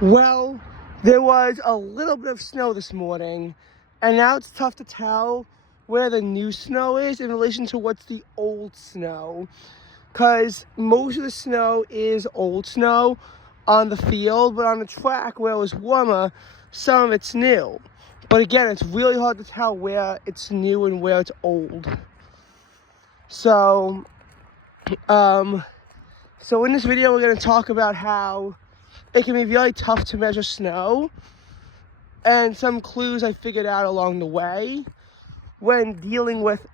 Well, there was a little bit of snow this morning, and now it's tough to tell where the new snow is in relation to what's the old snow, because most of the snow is old snow on the field, but on the track where it was warmer, some of it's new. But again, it's really hard to tell where it's new and where it's old. So in this video, we're going to talk about how it can be really tough to measure snow and some clues I figured out along the way when dealing with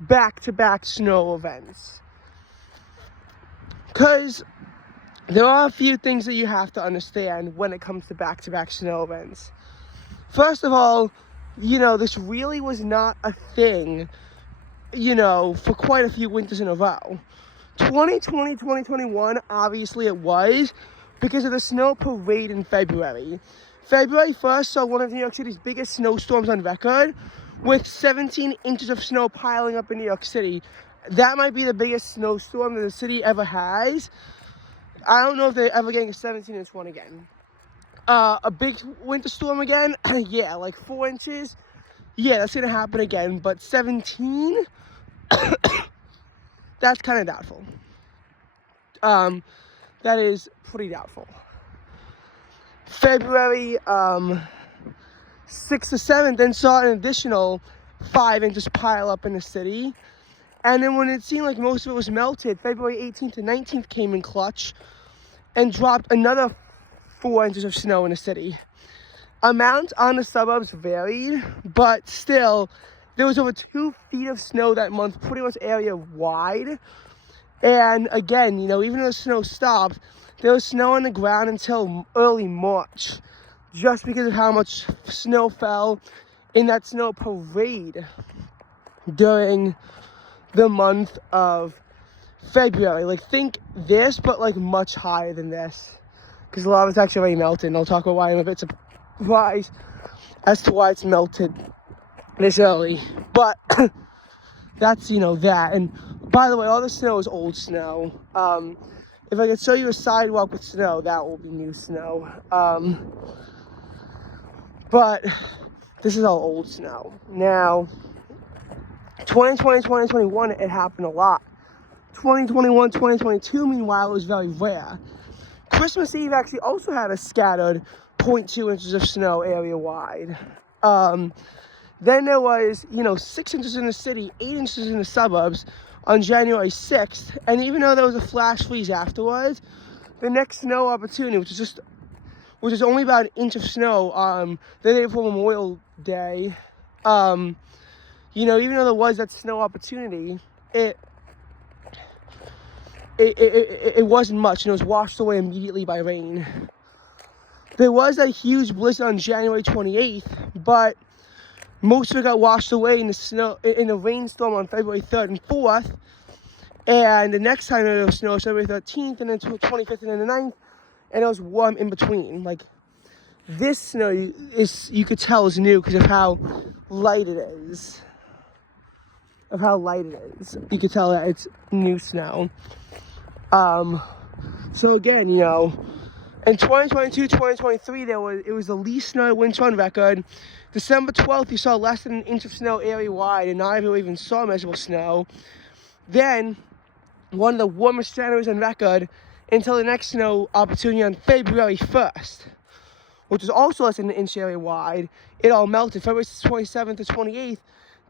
back-to-back snow events. Because there are a few things that you have to understand when it comes to back-to-back snow events. First of all, this really was not a thing, for quite a few winters in a row. 2020, 2021, obviously it was, because of the snow parade in February. February 1st saw one of New York City's biggest snowstorms on record, with 17 inches of snow piling up in New York City. That might be the biggest snowstorm that the city ever has. I don't know if they're ever getting a 17-inch one again. A big winter storm again? Yeah, like 4 inches. Yeah, that's gonna happen again, but 17? That's kind of doubtful. That is pretty doubtful. February 6th to 7th then saw an additional 5 inches pile up in the city. And then when it seemed like most of it was melted, February 18th to 19th came in clutch and dropped another 4 inches of snow in the city. Amounts on the suburbs varied, but still, there was over 2 feet of snow that month, pretty much area wide. And again, even though the snow stopped, there was snow on the ground until early March, just because of how much snow fell in that snow parade during the month of February. Like, think this, but like much higher than this, because a lot of it's actually already melted, and I'll talk about why I'm a bit surprised as to why it's melted this early. But that's that. And by the way, all the snow is old snow. If I could show you a sidewalk with snow, that will be new snow. But this is all old snow. Now, 2020, 2021, it happened a lot. 2021, 2022, meanwhile, it was very rare. Christmas Eve actually also had a scattered 0.2 inches of snow area-wide. Then there was, 6 inches in the city, 8 inches in the suburbs on January 6th. And even though there was a flash freeze afterwards, the next snow opportunity, which is only about an inch of snow, the day before Memorial Day, even though there was that snow opportunity, it wasn't much, and it was washed away immediately by rain. There was a huge blizzard on January 28th, but most of it got washed away in the rainstorm on February 3rd and 4th. And the next time there was snow was February 13th, and then 25th, and then the 9th, and it was warm in between. Like, this snow you could tell is new because of how light it is. You could tell that it's new snow. So again, in 2022, 2023, it was the least snow winter on record. December 12th, you saw less than an inch of snow area-wide, and not even saw measurable snow. Then, one of the warmest Januaries on record until the next snow opportunity on February 1st, which was also less than an inch area-wide. It all melted. February 27th to 28th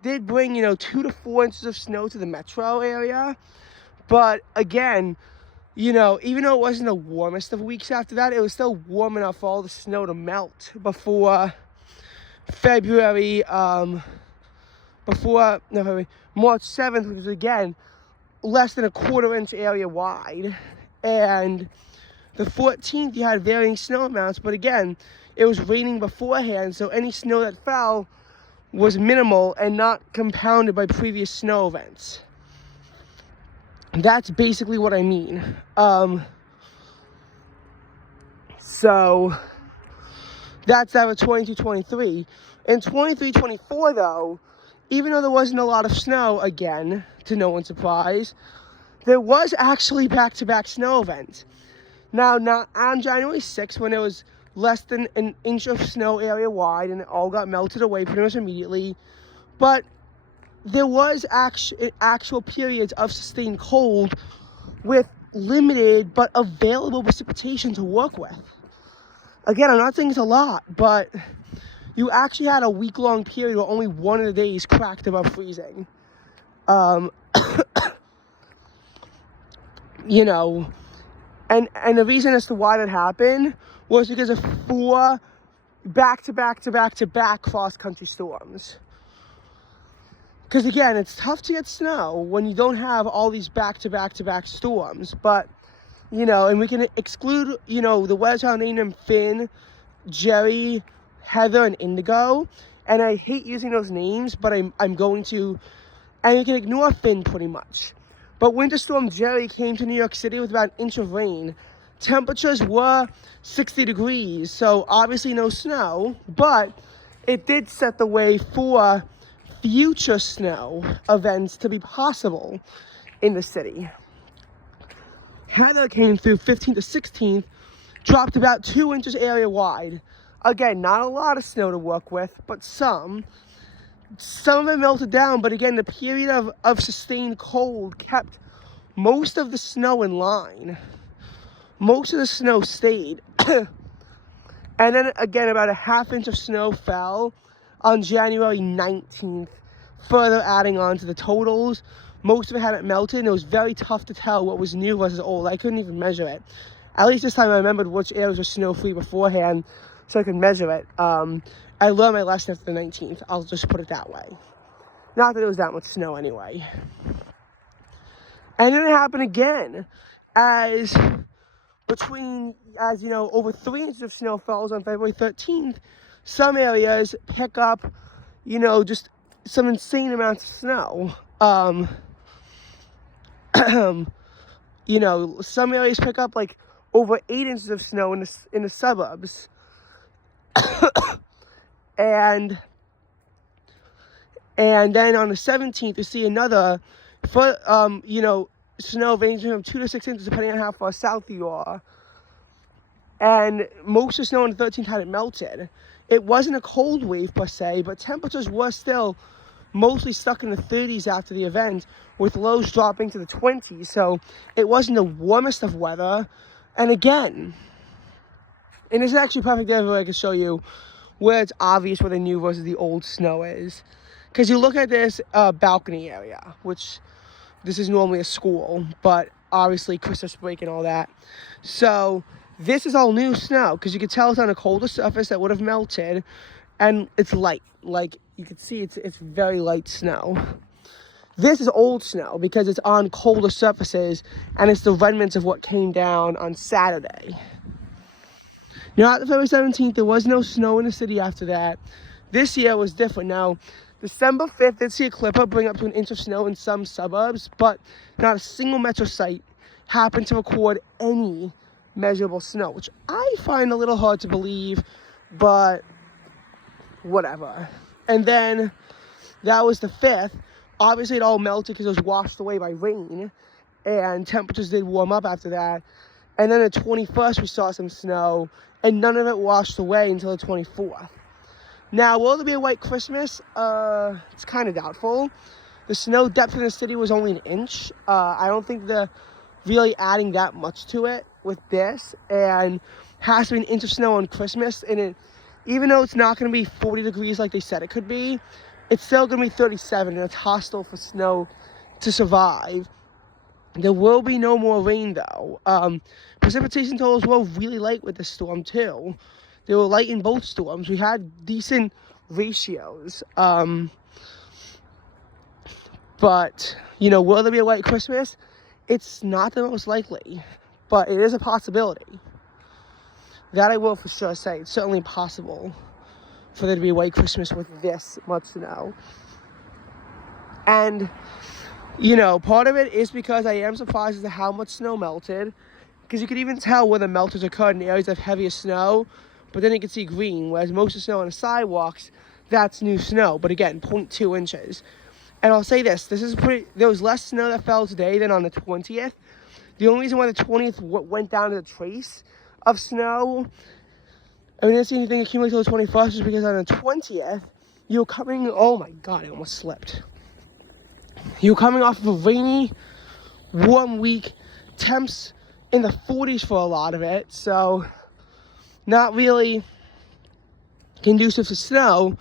did bring, 2 to 4 inches of snow to the metro area. But again, even though it wasn't the warmest of weeks after that, it was still warm enough for all the snow to melt before March 7th, which was again less than a quarter inch area wide. And the 14th, you had varying snow amounts, but again, it was raining beforehand, so any snow that fell was minimal and not compounded by previous snow events. That's basically what I mean. So that's that with 22-23. In 23-24, though, even though there wasn't a lot of snow, again, to no one's surprise, there was actually back-to-back snow events. Now, not on January 6th, when there was less than an inch of snow area wide and it all got melted away pretty much immediately, but there was actual periods of sustained cold with limited but available precipitation to work with. Again, I'm not saying it's a lot, but you actually had a week-long period where only one of the days cracked above freezing. You know, and the reason as to why that happened was because of 4 back-to-back cross-country storms. Because again, it's tough to get snow when you don't have all these back-to-back storms. But, you know, and we can exclude, you know, the weather channel named them Finn, Jerry, Heather, and Indigo. And I hate using those names, but I'm going to, and you can ignore Finn pretty much. But Winter Storm Jerry came to New York City with about an inch of rain. Temperatures were 60 degrees, so obviously no snow, but it did set the way for future snow events to be possible in the city. Heather came through 15th to 16th, dropped about 2 inches area wide. Again, not a lot of snow to work with, but some. Some of it melted down, but again, the period of sustained cold kept most of the snow in line. Most of the snow stayed. And then again, about a half inch of snow fell on January 19th, further adding on to the totals. Most of it hadn't melted, and it was very tough to tell what was new versus old. I couldn't even measure it. At least this time I remembered which areas were snow-free beforehand, so I could measure it. I learned my lesson after the 19th. I'll just put it that way. Not that it was that much snow anyway. And then it happened again, as you know, over 3 inches of snow falls on February 13th. Some areas pick up, you know, just some insane amounts of snow. You know, some areas pick up like over 8 inches of snow in the suburbs. And then on the 17th, you see another, you know, snow ranging from 2 to 6 inches, depending on how far south you are. And most of the snow on the 13th hadn't melted. It wasn't a cold wave per se, but temperatures were still mostly stuck in the 30s after the event, with lows dropping to the 20s. So it wasn't the warmest of weather. And again, and this is actually a perfect way I can show you where it's obvious where the new versus the old snow is. Because you look at this balcony area, which this is normally a school, but obviously Christmas break and all that. So this is all new snow, because you can tell it's on a colder surface that would have melted, and it's light. Like, you can see it's very light snow. This is old snow, because it's on colder surfaces, and it's the remnants of what came down on Saturday. Now, after February 17th, there was no snow in the city after that. This year was different. Now, December 5th did see a clipper bring up to an inch of snow in some suburbs, but not a single metro site happened to record any measurable snow, which I find a little hard to believe, but whatever. And then that was the 5th. Obviously, it all melted because it was washed away by rain, and temperatures did warm up after that. And then the 21st, we saw some snow, and none of it washed away until the 24th. Now, will there be a white Christmas? It's kind of doubtful. The snow depth in the city was only an inch. I don't think they're really adding that much to it with this. And has to be an inch of snow on Christmas. And even though it's not going to be 40 degrees like they said it could be, it's still going to be 37, and it's hostile for snow to survive. There will be no more rain, though. Precipitation totals were really light with this storm, too. They were light in both storms. We had decent ratios. But, you know, will there be a white Christmas? It's not the most likely, but it is a possibility. That I will for sure say. It's certainly possible for there to be a white Christmas with this much snow. And, you know, part of it is because I am surprised as to how much snow melted. Because you could even tell where the melters occurred in areas of heavier snow. But then you can see green, whereas most of the snow on the sidewalks, that's new snow. But again, 0.2 inches. And I'll say this is there was less snow that fell today than on the 20th. The only reason why the 20th went down to the trace of snow, I didn't see anything accumulate until the 21st, was because on the 20th, you were coming, oh my God, I almost slipped. You were coming off of a rainy, warm week, temps in the 40s for a lot of it, so not really conducive to snow.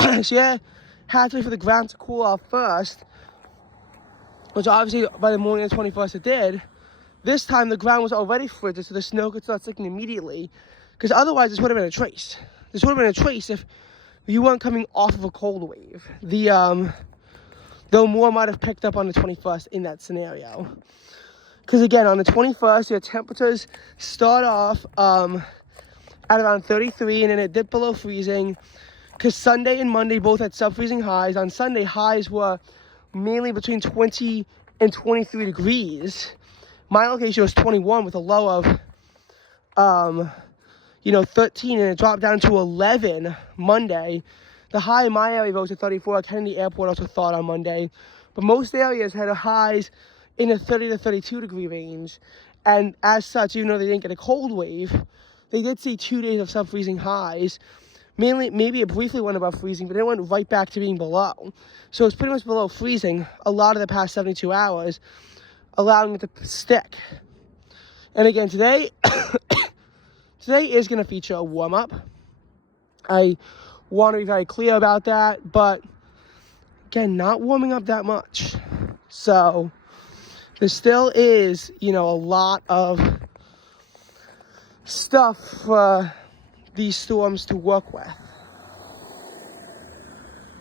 So yeah, had to wait for the ground to cool off first, which obviously by the morning of the 21st it did. This time the ground was already frigid, so the snow could start sticking immediately, because otherwise this would have been a trace. This would have been a trace if you weren't coming off of a cold wave. Though more might have picked up on the 21st in that scenario. Because again, on the 21st, your temperatures start off at around 33, and then it dipped below freezing. Because Sunday and Monday both had sub-freezing highs. On Sunday, highs were mainly between 20 and 23 degrees. My location was 21 with a low of, 13, and it dropped down to 11 Monday. The high in my area rose to 34. Kennedy Airport also thawed on Monday. But most areas had highs in the 30 to 32 degree range. And as such, even though they didn't get a cold wave, they did see 2 days of sub-freezing highs. Mainly, maybe it briefly went above freezing, but it went right back to being below. So it's pretty much below freezing a lot of the past 72 hours, allowing it to stick. And again, today, today is going to feature a warm-up. I want to be very clear about that, but again, not warming up that much. So there still is, a lot of stuff for these storms to work with.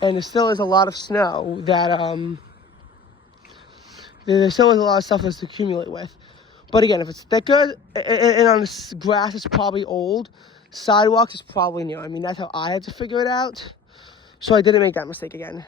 And there still is a lot of snow that, there still is a lot of stuff that's to accumulate with. But again, if it's thicker, and on the grass it's probably old, sidewalks is probably new. I mean, that's how I had to figure it out. So I didn't make that mistake again.